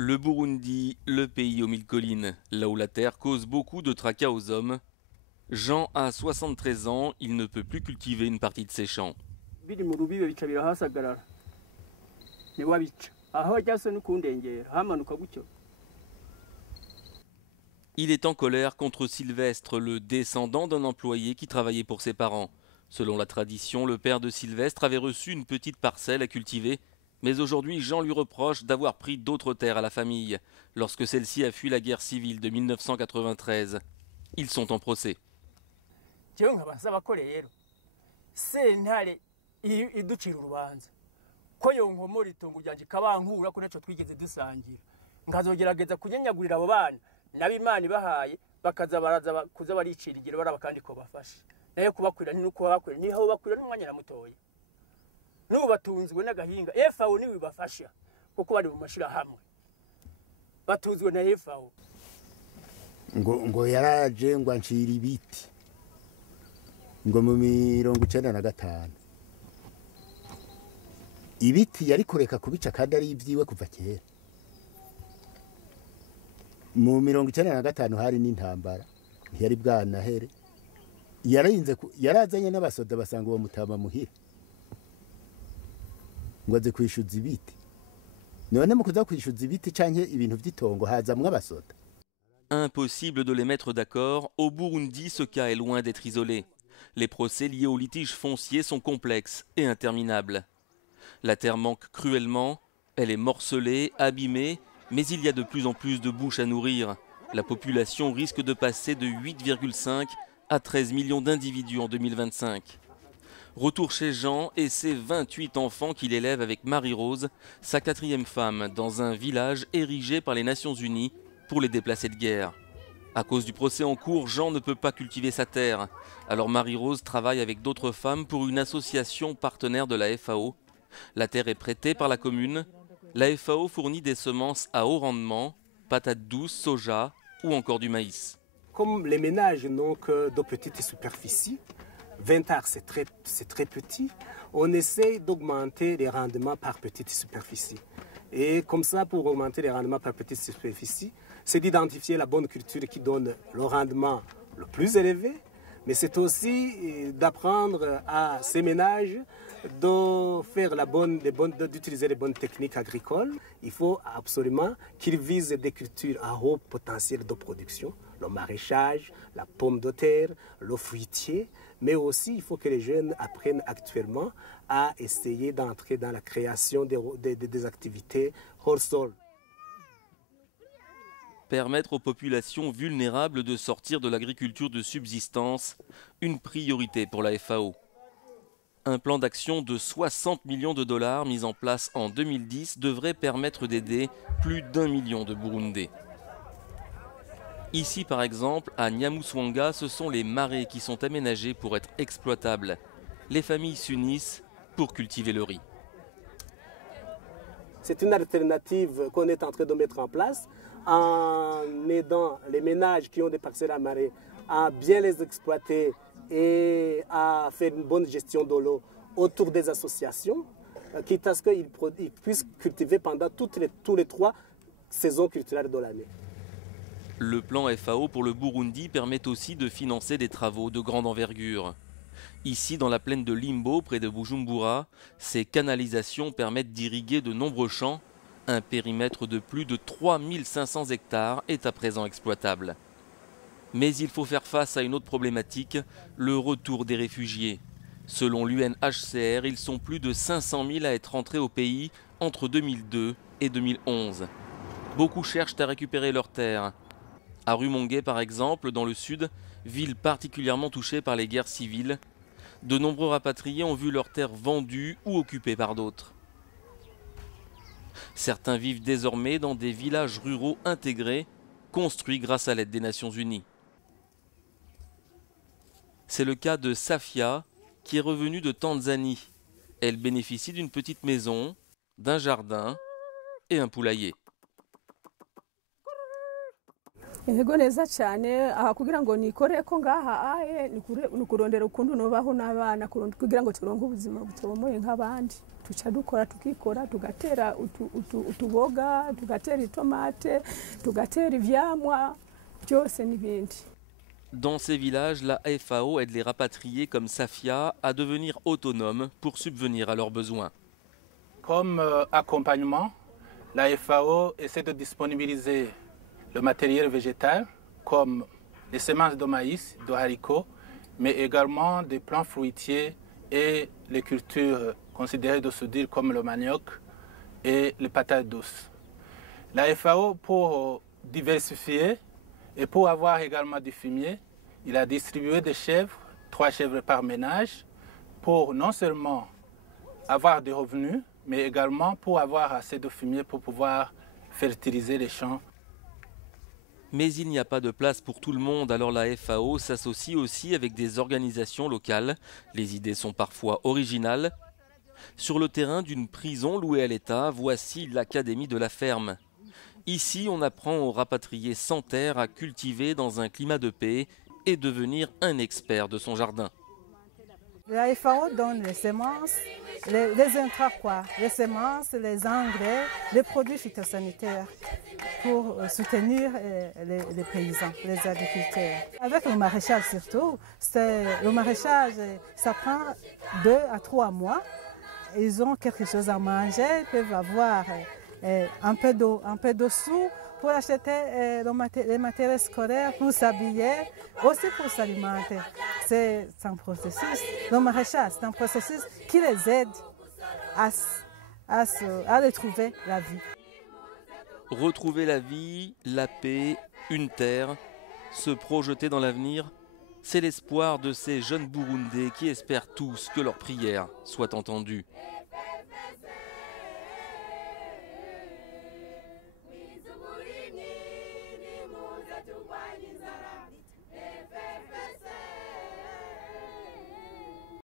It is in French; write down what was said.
Le Burundi, le pays aux mille collines, là où la terre cause beaucoup de tracas aux hommes. Jean a 73 ans, il ne peut plus cultiver une partie de ses champs. biri mu rubibe bica birahasagarara ntiwabica aho ajyase n'ukundengera hamanuka gutyo. Il est en colère contre Sylvestre, le descendant d'un employé qui travaillait pour ses parents. Selon la tradition, le père de Sylvestre avait reçu une petite parcelle à cultiver, mais aujourd'hui Jean lui reproche d'avoir pris d'autres terres à la famille, lorsque celle-ci a fui la guerre civile de 1993. Ils sont en procès. Jewe nkaba nsaba ko rero sentare iducira urubanza ko yonkomora itongo ryanje ikabankura ko naco twigeze dusangira nkazogerageza kunyenyagurira abo bana n'abimana ibahaye bakaza baraza kuza baricira ingero baraba kandi ko bafashe nayo kubakwira nuko bakwira niho bakwira n'umwanya na mutoya n'ubu batunzwe n'agahinga FAO niwe bafasha kuko bari mu mashira hamwe batunzwe na FAO ngo yaraje ngo ancira ibiti ngo mu 1995 ibiti yari kureka kubica kandi ari ibyiwe kuva kera. Mu 1995 hari n'intambara ntiyari bwanahere, yarazanye n'abasoda basanga uwo mutama muhira ngo aze kwishuza ibiti. None mu kuza kwishuza ibiti canke ibintu vy'itongo hazamwe abasoda. Impossible de les mettre d'accord, au Burundi ce cas est loin d'être isolé. Les procès liés aux litiges fonciers sont complexes et interminables. La terre manque cruellement, elle est morcelée, abîmée, mais il y a de plus en plus de bouches à nourrir. La population risque de passer de 8,5 à 13 millions d'individus en 2025. Retour chez Jean et ses 28 enfants qu'il élève avec Marie-Rose, sa 4e femme, dans un village érigé par les Nations Unies pour les déplacés de guerre. À cause du procès en cours, Jean ne peut pas cultiver sa terre. Alors Marie-Rose travaille avec d'autres femmes pour une association partenaire de la FAO. La terre est prêtée par la commune. La FAO fournit des semences à haut rendement, patates douces, soja ou encore du maïs. Comme les ménages n'ont que de petites superficies, 20 arts c'est très petit, on essaie d'augmenter les rendements par petite superficie. Et comme ça, pour augmenter les rendements par petite superficie, c'est d'identifier la bonne culture qui donne le rendement le plus élevé, mais c'est aussi d'apprendre à ces ménages d'utiliser les bonnes techniques agricoles. Il faut absolument qu'ils visent des cultures à haut potentiel de production, le maraîchage, la pomme de terre, le fruitier, mais aussi il faut que les jeunes apprennent actuellement à essayer d'entrer dans la création des activités hors sol. Permettre aux populations vulnérables de sortir de l'agriculture de subsistance, une priorité pour la FAO. Un plan d'action de 60 millions de dollars mis en place en 2010 devrait permettre d'aider plus d'1 million de Burundais. Ici par exemple, à Nyamuswanga, ce sont les marais qui sont aménagés pour être exploitables. Les familles s'unissent pour cultiver le riz. C'est une alternative qu'on est en train de mettre en place en aidant les ménages qui ont des parcelles à marée à bien les exploiter et à faire une bonne gestion de l'eau autour des associations, quitte à ce qu'ils puissent cultiver pendant toutes les 3 saisons culturelles de l'année. Le plan FAO pour le Burundi permet aussi de financer des travaux de grande envergure. Ici, dans la plaine de Limbo, près de Bujumbura, ces canalisations permettent d'irriguer de nombreux champs. Un périmètre de plus de 3500 hectares est à présent exploitable. Mais il faut faire face à une autre problématique, le retour des réfugiés. Selon l'UNHCR, ils sont plus de 500 000 à être entrés au pays entre 2002 et 2011. Beaucoup cherchent à récupérer leurs terres. À Rumongue, par exemple, dans le sud, ville particulièrement touchée par les guerres civiles, de nombreux rapatriés ont vu leurs terres vendues ou occupées par d'autres. Certains vivent désormais dans des villages ruraux intégrés, construits grâce à l'aide des Nations Unies. C'est le cas de Safia, qui est revenue de Tanzanie. Elle bénéficie d'une petite maison, d'un jardin et un poulailler. Yego neza cyane aha kugira ngo nikore ko ngaha aye nukurondera ukuntu nobaho n'abana kugira ngo turonke ubuzima butomoye nk'abandi tuca dukora tukikora tugatera utuboga tugatera itomate tugatera ivyamwa byose n'ibindi. Dans ces villages, la FAO aide les rapatriés comme Safia à devenir autonomes pour subvenir à leurs besoins. Comme accompagnement, la FAO essaie de disponibiliser le matériel végétal comme les semences de maïs, de haricots, mais également des plants fruitiers et les cultures considérées de soudure comme le manioc et les patates douces. La FAO, pour diversifier et pour avoir également du fumier, il a distribué des chèvres, 3 chèvres par ménage, pour non seulement avoir des revenus, mais également pour avoir assez de fumier pour pouvoir fertiliser les champs. Mais il n'y a pas de place pour tout le monde, alors la FAO s'associe aussi avec des organisations locales. Les idées sont parfois originales. Sur le terrain d'une prison louée à l'État, voici l'Académie de la ferme. Ici, on apprend aux rapatriés sans terre à cultiver dans un climat de paix et devenir un expert de son jardin. La FAO donne les semences, les intrants, les semences, les engrais, les produits phytosanitaires pour soutenir les paysans, les agriculteurs. Avec le maraîchage surtout, le maraîchage, ça prend 2 à 3 mois. Ils ont quelque chose à manger, ils peuvent avoir un peu de sous pour acheter les matériels scolaires, pour s'habiller, aussi pour s'alimenter. C'est un processus, le maraîchage, c'est un processus qui les aide à retrouver la vie. Retrouver la vie, la paix, une terre, se projeter dans l'avenir, c'est l'espoir de ces jeunes Burundais qui espèrent tous que leurs prières soient entendues.